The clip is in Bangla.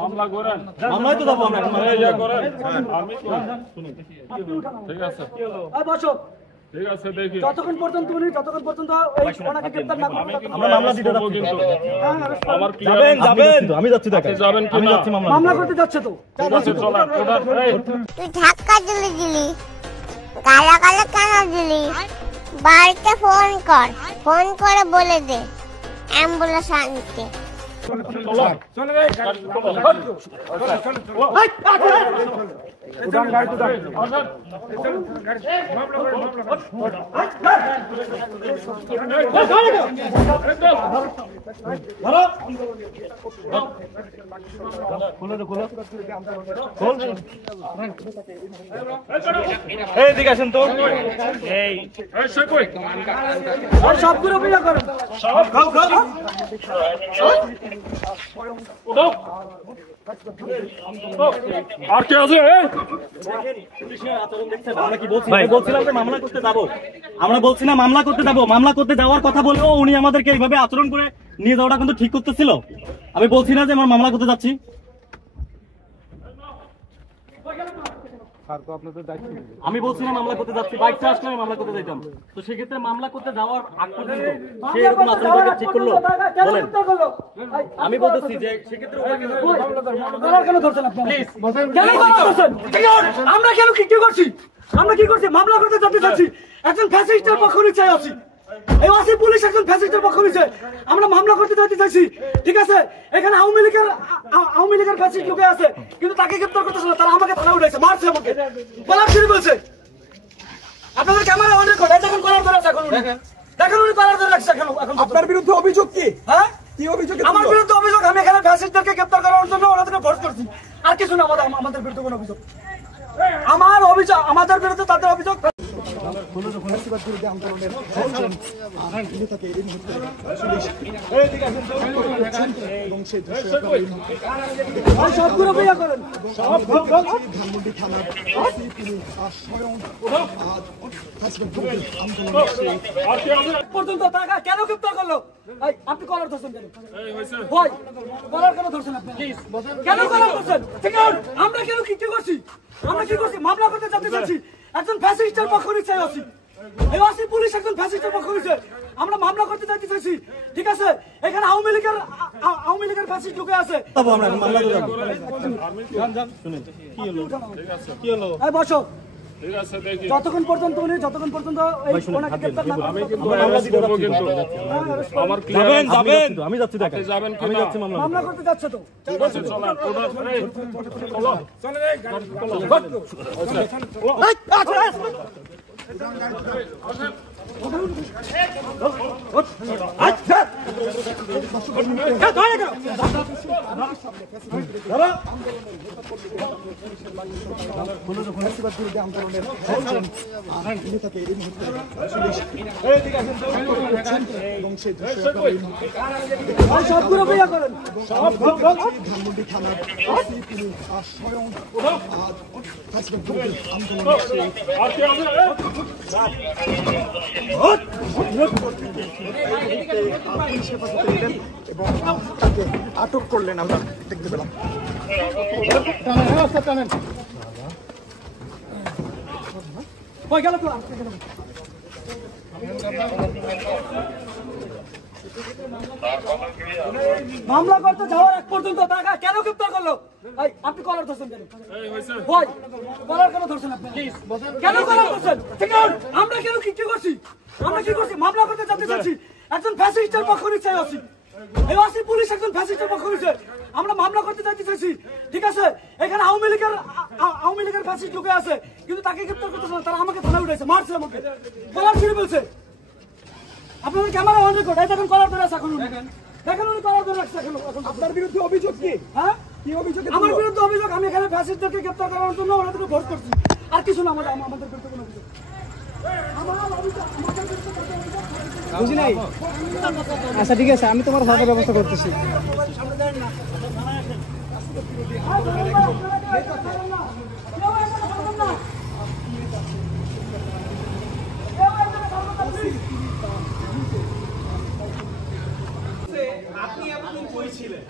মামলা করেন, মামলায় তো যাবো আমরা। ঠিক আছে, বসো। ঠিক আছে, দেখি যতক্ষণ পর্যন্ত ওনাকে গ্রেফতার না করবে আমরা মামলা দিতে যাচ্ছি। আমার যাবেন যাবেন, আমি যাচ্ছি দেখেন। যাবেন কি আমি না? যাচ্ছি মামলা করতে যাচ্ছে তো। ঠিক আছে, চল। তুই ধাক্কা দিলি গালাগালে কেন দিলি? বাড়িতে ফোন করে বলে দে অ্যাম্বুলেন্স আনতে। এদিকে আসেন তো। এই সবগুলো অভিযোগ করেন। আর কে আছে? ভাই বলছিলাম যে মামলা করতে যাবো, আমরা বলছি না মামলা করতে যাবো। মামলা করতে যাওয়ার কথা বলেও উনি আমাদেরকে এইভাবে আচরণ করে নিয়ে যাওয়াটা কিন্তু ঠিক করতেছিল। আমি বলছি না যে আমরা মামলা করতে যাচ্ছি। আমি বলছি না মামলা করতে যাচ্ছি, বাইকটা আসলে আমি মামলা করতে যাইতাম। তো সেক্ষেত্রে মামলা করতে যাওয়ার আগ পর্যন্ত সে এরকম আচরণ করে ঠিক করলো বলেন? আমি বলতেছি যে সেক্ষেত্রে কেন ধরছেন আপনি? কেন ধরছেন? আমরা কেন কি করছি? আমরা কি করছি? মামলা করতে যেতে চাচ্ছি। একজন ফ্যাসিস্টের পক্ষ নিচ্ছে আছি। এই ওসি পুলিশ একজন ফ্যাসিস্টের পক্ষ নিচ্ছে। আমরা মামলা করতে যেতে চাইছি। ঠিক আছে, এখানে আওয়ামী লীগের ফ্যাসিস্ট লোকে আছে, কিন্তু তাকে গ্রেফতার করতেছে না। তারা আমাকে থানা উঠাইছে, মারছে আমাকে, বলার শুরু বলছে। আপনাদের ক্যামেরা অন রেকর্ড। এখন কলার ধরে আছে, এখন দেখেন উনি কলার ধরে রাখছে। এখন আপনার বিরুদ্ধে অভিযোগ কি? হ্যাঁ, কি অভিযোগ? আমার বিরুদ্ধে অভিযোগ আমি এখানে ফ্যাসিস্টদেরকে গ্রেফতার করার জন্য ওনাদেরকে ফোর্স করছি। আর কিছু না, আমাদের বিরুদ্ধে কোনো অভিযোগ। আমাদের বিরুদ্ধে তাদের অভিযোগ। সবগুলো বিয়ে করেন। পর্যন্ত টাকা কেন গ্রেফতার করলো? আপনি কলার ধরছেন কেন? ভাই কলার কেন ধরছেন আপনি? কেন কলার ধরছেন? ঠিক আছে, আমরা কেন কি করছি? আমরা কি করছি? মামলা করতে যেতে চাচ্ছি। একজন ফ্যাসিস্টের পক্ষ নিচ্ছে আছি। এই ওসি পুলিশ একজন ফ্যাসিস্টের পক্ষ নিচ্ছে। আমরা মামলা করতে যেতে চাইছি। ঠিক আছে, এখানে আওয়ামী লীগের ফ্যাসিস্ট লোকে আছে। আমরা মামলা করতে যাবো। কি হলো? এই বসো। ঠিক আছে, দেখি যতক্ষণ পর্যন্ত ওনাকে গ্রেফতার না আমি করবে। কিন্তু মামলা দিতে যাবো, কিন্তু আমার যাবেন যাবেন, আমি যাচ্ছি দেখেন। যাবেন কি আমি না? যাচ্ছি মামলা। মামলা করতে যাচ্ছে তো। ঠিক আছে, চল। সবগুলো বিয়ে করেন। এবং তাকে আটক করলেন, আমরা দেখতে পেলাম। গেল তো মামলা করতে যাওয়ার এক পর্যন্ত টাকা কেন গ্রেফতার করলো? আপনি কলার ধরছেন কেন? ভাই কলার কেন ধরছেন আপনি? কেন কলার ধরছেন? ঠিক আছে, আমরা কেন কি করছি? আমরা কি করছি? মামলা করতে যেতে চাচ্ছি। একজন ফ্যাসিস্টের পক্ষ নিচ্ছে আছি। এই ওসি পুলিশ একজন ফ্যাসিস্টের পক্ষ নিচ্ছে। আমরা মামলা করতে যেতে চাইছি। ঠিক আছে, এখানে আওয়ামী লীগের ফ্যাসিস্ট লোকে আছে, কিন্তু তাকে গ্রেফতার করতেছে না। তারা আমাকে থানা উঠাইছে, মারছে আমাকে, বলার শুরু বলছে। আপনাদের ক্যামেরা অন রেকর্ড। এখন কলার ধরে আছে, এখন দেখেন উনি কলার ধরে রাখছে। এখন আপনার বিরুদ্ধে অভিযোগ কি? হ্যাঁ, কি অভিযোগ? আমার বিরুদ্ধে অভিযোগ আমি এখানে ফ্যাসিস্টদেরকে গ্রেফতার করার জন্য ওনাদেরকে ফোর্স করছি। আর কিছু না, আমাদের বিরুদ্ধে কোনো অভিযোগ। বুঝি নাই। আচ্ছা ঠিক আছে, আমি তোমার ভালো ব্যবস্থা করতেছি। আপনি ছিলেন?